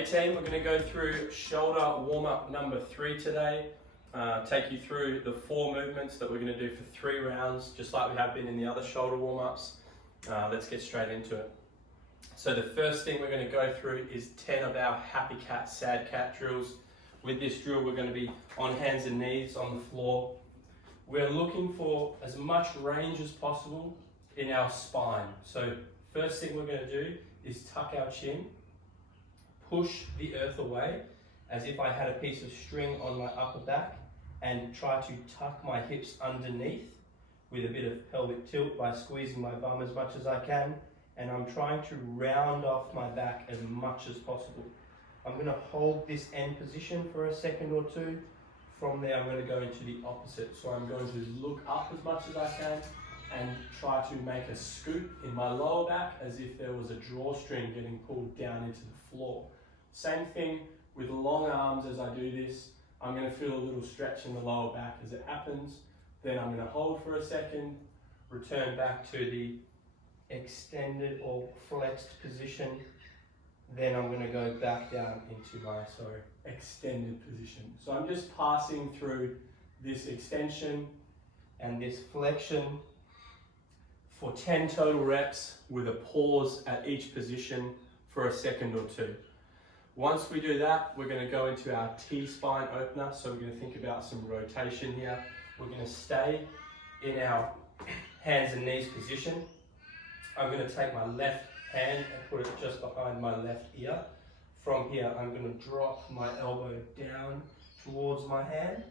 Hey team, we're going to go through shoulder warm-up number 3 today. Take you through the 4 movements that we're going to do for 3 rounds, just like we have been in the other shoulder warm-ups. Let's get straight into it. So the first thing we're going to go through is 10 of our happy cat, sad cat drills. With this drill, we're going to be on hands and knees on the floor. We're looking for as much range as possible in our spine. So first thing we're going to do is tuck our chin, push the earth away as if I had a piece of string on my upper back, and try to tuck my hips underneath with a bit of pelvic tilt by squeezing my bum as much as I can, and I'm trying to round off my back as much as possible. I'm going to hold this end position for a second or two. From there I'm going to go into the opposite. So I'm going to look up as much as I can and try to make a scoop in my lower back as if there was a drawstring getting pulled down into the floor. Same thing with long arms. As I do this, I'm going to feel a little stretch in the lower back as it happens. Then I'm going to hold for a second, return back to the extended or flexed position. Then I'm going to go back down into my extended position. So I'm just passing through this extension and this flexion for 10 total reps with a pause at each position for a second or two. Once we do that, we're going to go into our T-spine opener. So we're going to think about some rotation here. We're going to stay in our hands and knees position. I'm going to take my left hand and put it just behind my left ear. From here, I'm going to drop my elbow down towards my hand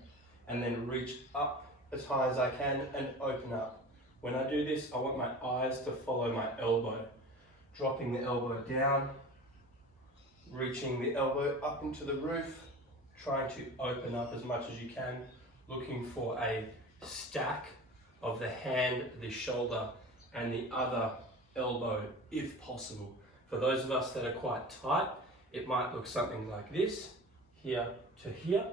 and then reach up as high as I can and open up. When I do this, I want my eyes to follow my elbow. Dropping the elbow down, reaching the elbow up into the roof, trying to open up as much as you can, looking for a stack of the hand, the shoulder, and the other elbow if possible. For those of us that are quite tight, it might look something like this, here to here.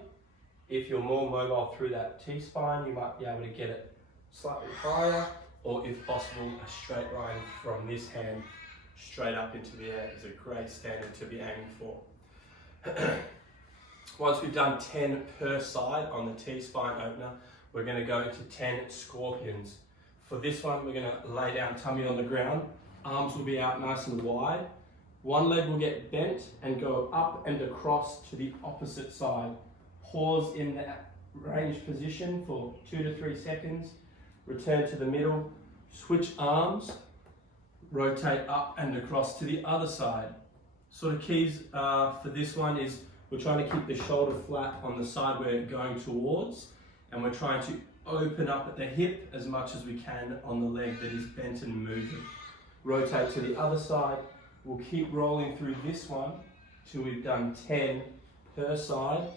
If you're more mobile through that T-spine, you might be able to get it slightly higher, or if possible, a straight line from this hand straight up into the air is a great standard to be aiming for. Once we've done 10 per side on the T-spine opener, we're going to go into 10 scorpions. For this one, we're going to lay down tummy on the ground. Arms will be out nice and wide. One leg will get bent and go up and across to the opposite side. Pause in that range position for 2 to 3 seconds. Return to the middle. Switch arms. Rotate up and across to the other side. Sort of keys for this one is we're trying to keep the shoulder flat on the side we're going towards, and we're trying to open up at the hip as much as we can on the leg that is bent and moving. Rotate to the other side. We'll keep rolling through this one till we've done 10 per side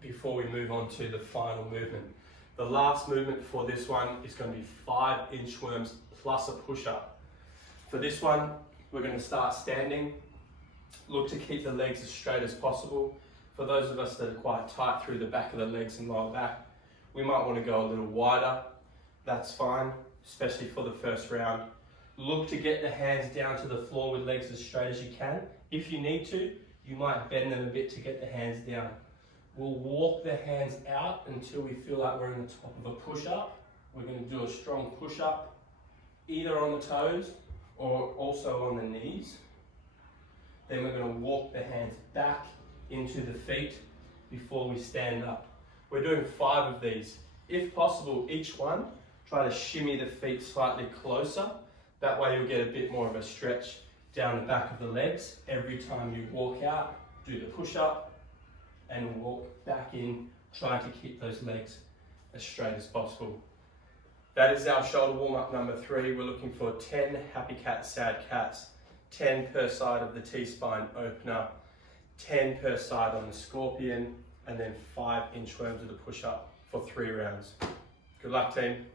before we move on to the final movement. The last movement for this one is going to be 5 inchworms plus a push-up. For this one, we're going to start standing. Look to keep the legs as straight as possible. For those of us that are quite tight through the back of the legs and lower back, we might want to go a little wider. That's fine, especially for the first round. Look to get the hands down to the floor with legs as straight as you can. If you need to, you might bend them a bit to get the hands down. We'll walk the hands out until we feel like we're in the top of a push-up. We're going to do a strong push-up, either on the toes or also on the knees. Then we're going to walk the hands back into the feet before we stand up. We're doing 5 of these. If possible, each one, try to shimmy the feet slightly closer. That way you'll get a bit more of a stretch down the back of the legs. Every time you walk out, do the push-up and walk back in, trying to keep those legs as straight as possible. That is our shoulder warm-up number 3. We're looking for 10 happy cats, sad cats, 10 per side of the T-spine opener, 10 per side on the scorpion, and then 5 inchworms with a push-up for 3 rounds. Good luck, team.